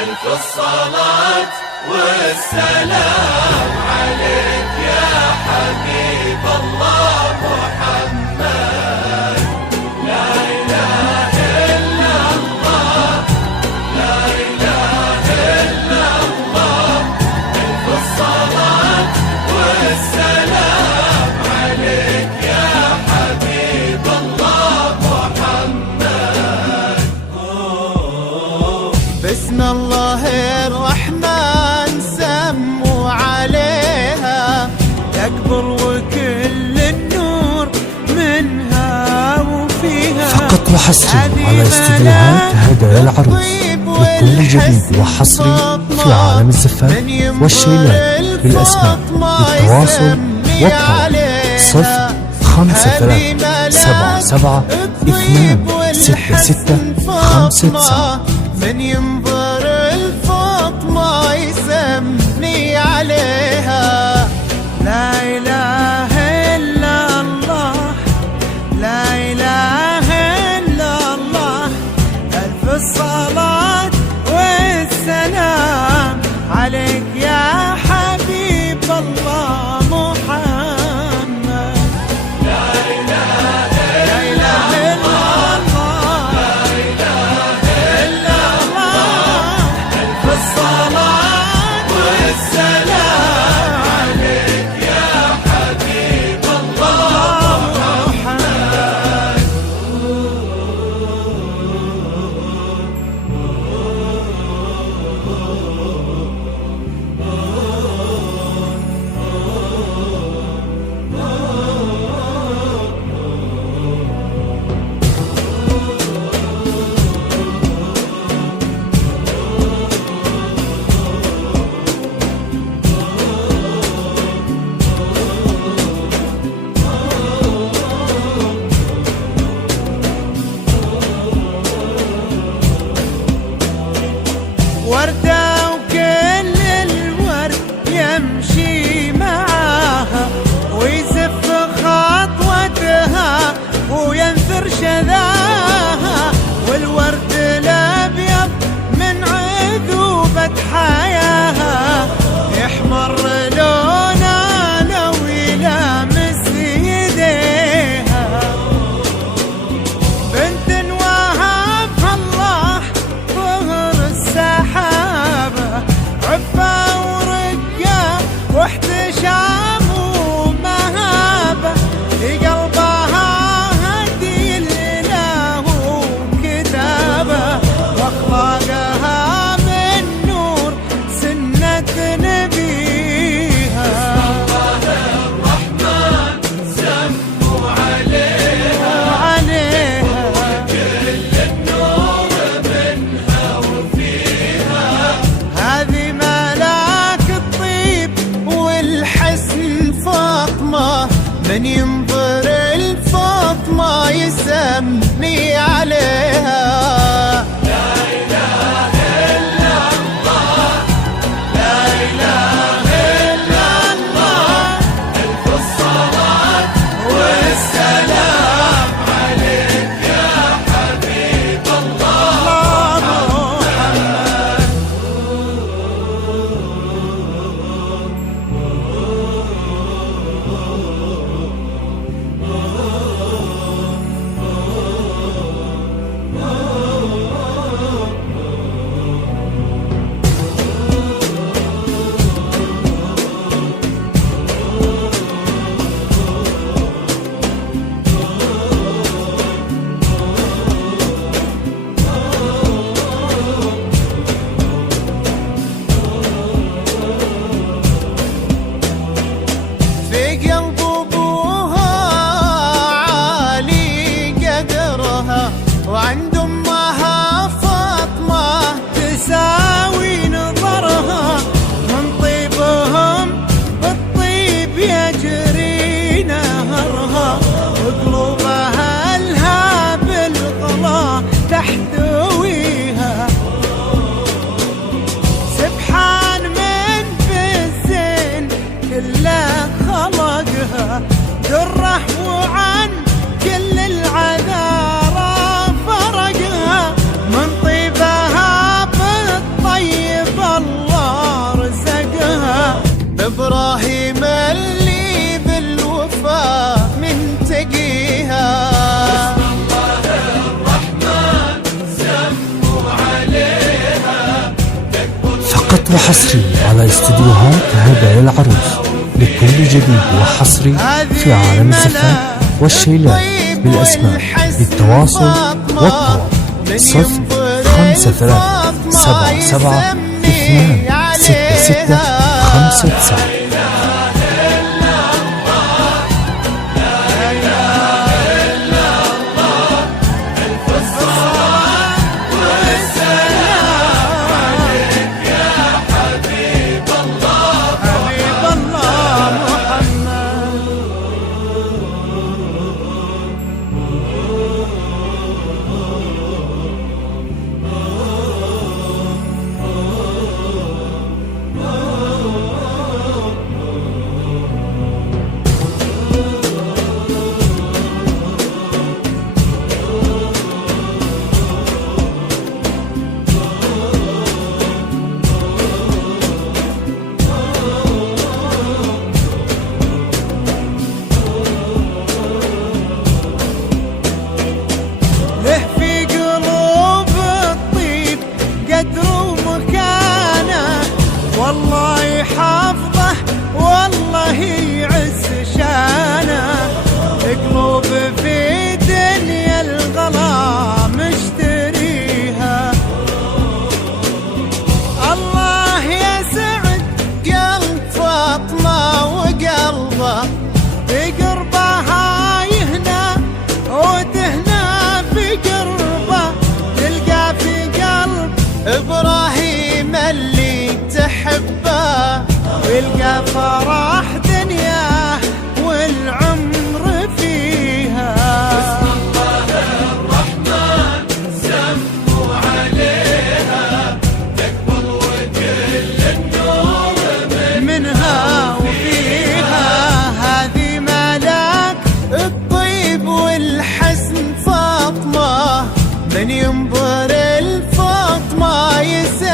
ألف الصلاة والسلام عليك يا حبيب الله محمد. لا إله إلا الله، لا إله إلا الله. ألف الصلاة والسلام عليك يا حبيب الله محمد. بسم الله الرحمن سموا عليها تكبر وكل النور منها وفيها. فقط وحصري على استديوهات هدايا العروس لكل جديد وحصري في عالم الزفاف والشيلات بالأسماء. للتواصل واتصال 05377266569. من ينظر الفاطمة يسمي عليها. لا إله إلا الله، لا إله إلا الله. ألف الصلاة والسلام عليك يا حبيب الله محمد. لا إله إلا الله، لا إله إلا الله. ألف الصلاة والسلام عليك يا حبيب الله محمد. وردة وكل الورد يمشي معاها ويزف خطوتها وينثر شذاها. والورد الأبيض من عذوبة حياها يحمر لونه لو يلامس يديها. بنت وهبها الله ظهر السحابة، عفة ورقة واحتشام ومهابة. لقلبها هدي الإله وكتابة. وحصري على استديوهات هدايا العروس لكل جديد وحصري في عالم الزفاف والشيلات بالأسماء للتواصل والطلب 05377 266 59. والله يحفظه والله يعز شانه، قلوب في دنيا الغلا مشتريها. الله يسعد قلب فاطمة وقلبه، بقربها يهنى وتهنى بقربه، تلقى في قلب إبراهيم اللي تحبه، ويلقى فرح دنياه والعمر فيها. بسم الله الرحمن سموا عليها، تقبل وكل النور منها وفيها. هذه ملاك الطيب والحسن فاطمة، من ينظر الفاطمة يسأل